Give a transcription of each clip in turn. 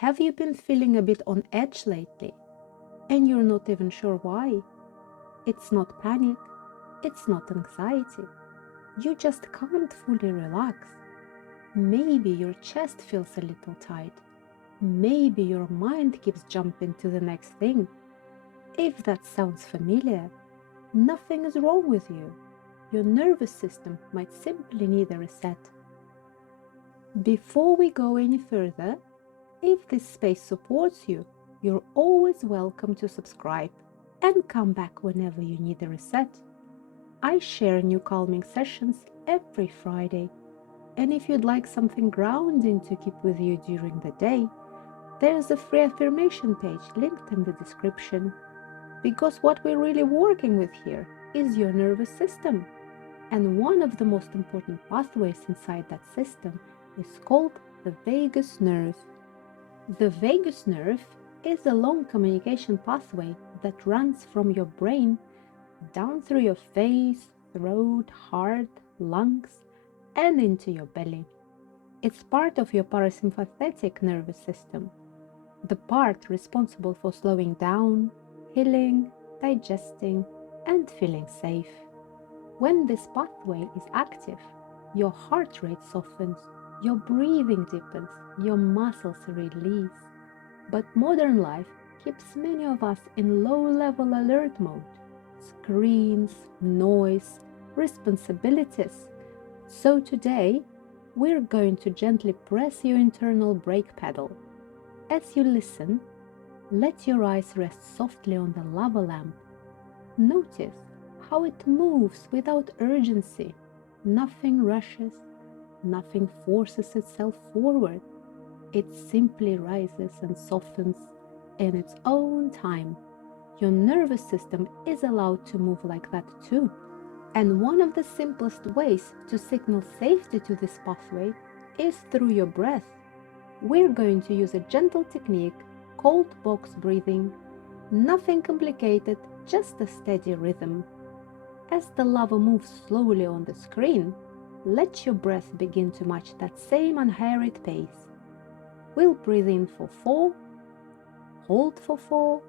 Have you been feeling a bit on edge lately and you're not even sure why? It's not panic, it's not anxiety. You just can't fully relax. Maybe your chest feels a little tight. Maybe your mind keeps jumping to the next thing. If that sounds familiar, nothing is wrong with you. Your nervous system might simply need a reset. Before we go any further, if this space supports you, you're always welcome to subscribe and come back whenever you need a reset. I share new calming sessions every Friday, and if you'd like something grounding to keep with you during the day, there's a free affirmation page linked in the description. Because what we're really working with here is your nervous system, and one of the most important pathways inside that system is called the vagus nerve. The vagus nerve is a long communication pathway that runs from your brain down through your face, throat, heart, lungs, and into your belly. It's part of your parasympathetic nervous system, the part responsible for slowing down, healing, digesting, and feeling safe. When this pathway is active, your heart rate softens, your breathing deepens, your muscles release. But modern life keeps many of us in low-level alert mode. Screens, noise, responsibilities. So today, we're going to gently press your internal brake pedal. As you listen, let your eyes rest softly on the lava lamp. Notice how it moves without urgency. Nothing rushes, nothing forces itself forward. It simply rises and softens in its own time. Your nervous system is allowed to move like that too. And one of the simplest ways to signal safety to this pathway is through your breath. We're going to use a gentle technique called box breathing. Nothing complicated, just a steady rhythm. As the lava moves slowly on the screen, let your breath begin to match that same unhurried pace. We'll breathe in for 4, hold for 4,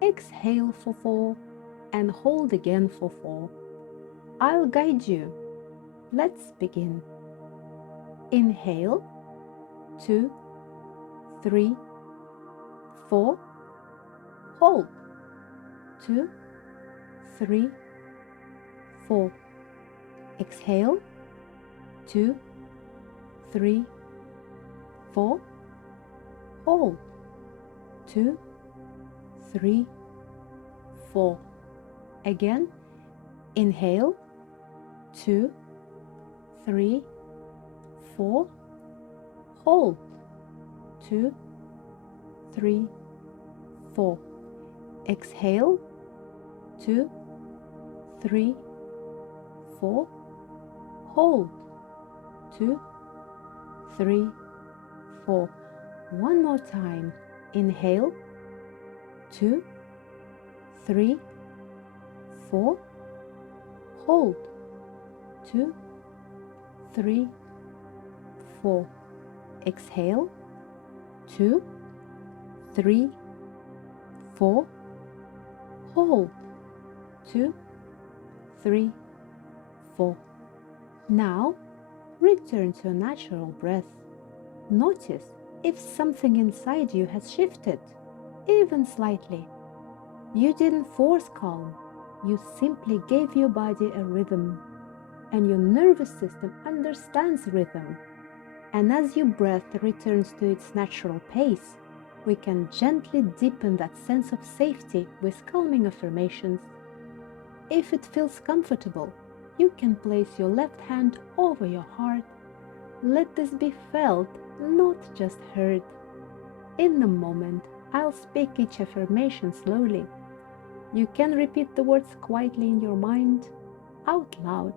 exhale for 4, and hold again for 4. I'll guide you. Let's begin. Inhale, 2, 3, 4. Hold, 2, 3, 4. Exhale, 2, 3, 4. Hold, 2, 3, 4. Again, inhale, 2, 3, 4. Hold, 2, 3, 4. Exhale, 2, 3, 4. Hold, 2, 3, 4. One more time. Inhale, 2, 3, 4. Hold, 2, 3, 4. Exhale, 2, 3, 4. Hold, 2, 3, 4. Now, return to a natural breath. Notice if something inside you has shifted, even slightly. You didn't force calm, you simply gave your body a rhythm. And your nervous system understands rhythm. And as your breath returns to its natural pace, we can gently deepen that sense of safety with calming affirmations. If it feels comfortable, you can place your left hand over your heart. Let this be felt, not just heard. In a moment, I'll speak each affirmation slowly. You can repeat the words quietly in your mind, out loud,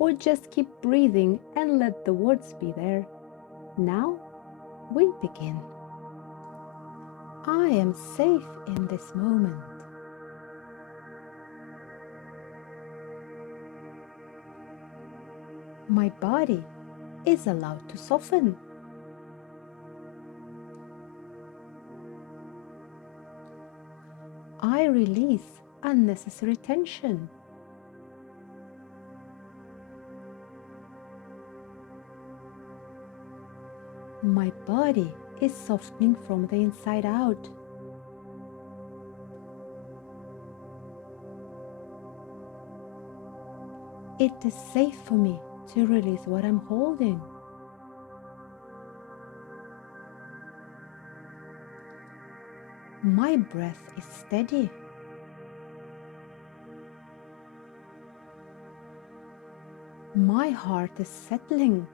or just keep breathing and let the words be there. Now, we begin. I am safe in this moment. My body is allowed to soften. I release unnecessary tension. My body is softening from the inside out. It is safe for me to release what I'm holding. My breath is steady. My heart is settling.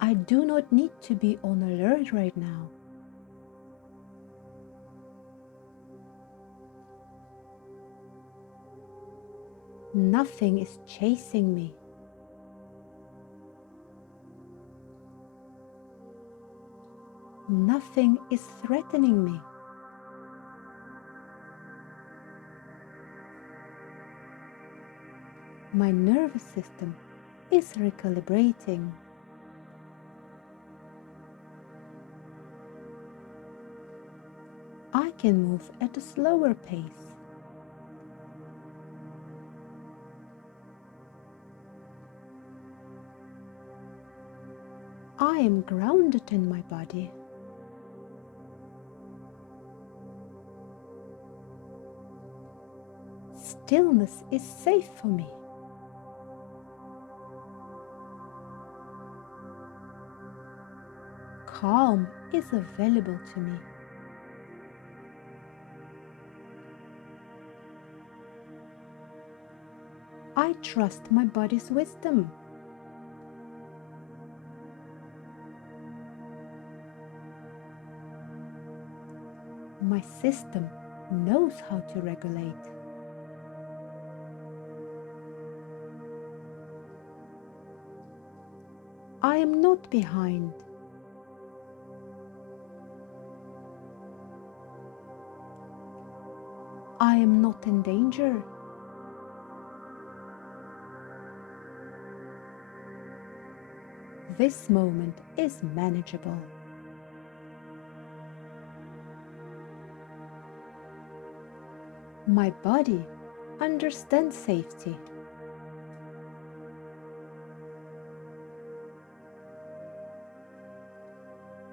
I do not need to be on alert right now. Nothing is chasing me. Nothing is threatening me. My nervous system is recalibrating. I can move at a slower pace. I am grounded in my body. Stillness is safe for me. Calm is available to me. I trust my body's wisdom. My system knows how to regulate. I am not behind. I am not in danger. This moment is manageable. My body understands safety.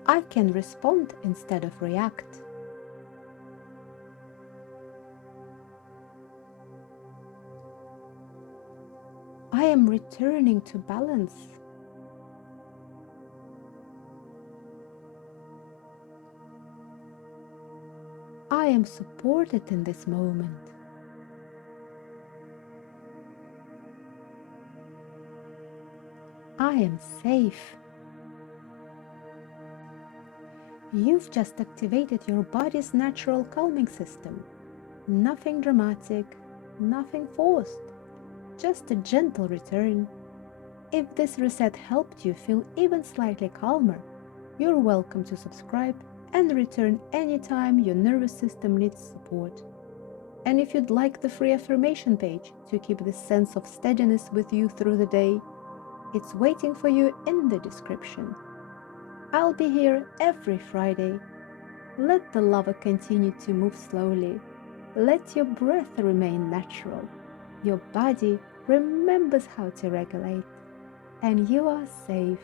I can respond instead of react. I am returning to balance. I am supported in this moment. I am safe. You've just activated your body's natural calming system. Nothing dramatic, nothing forced, just a gentle return. If this reset helped you feel even slightly calmer, you're welcome to subscribe and return anytime your nervous system needs support. And if you'd like the free affirmation page to keep this sense of steadiness with you through the day, it's waiting for you in the description. I'll be here every Friday. Let the lover continue to move slowly. Let your breath remain natural. Your body remembers how to regulate, and you are safe.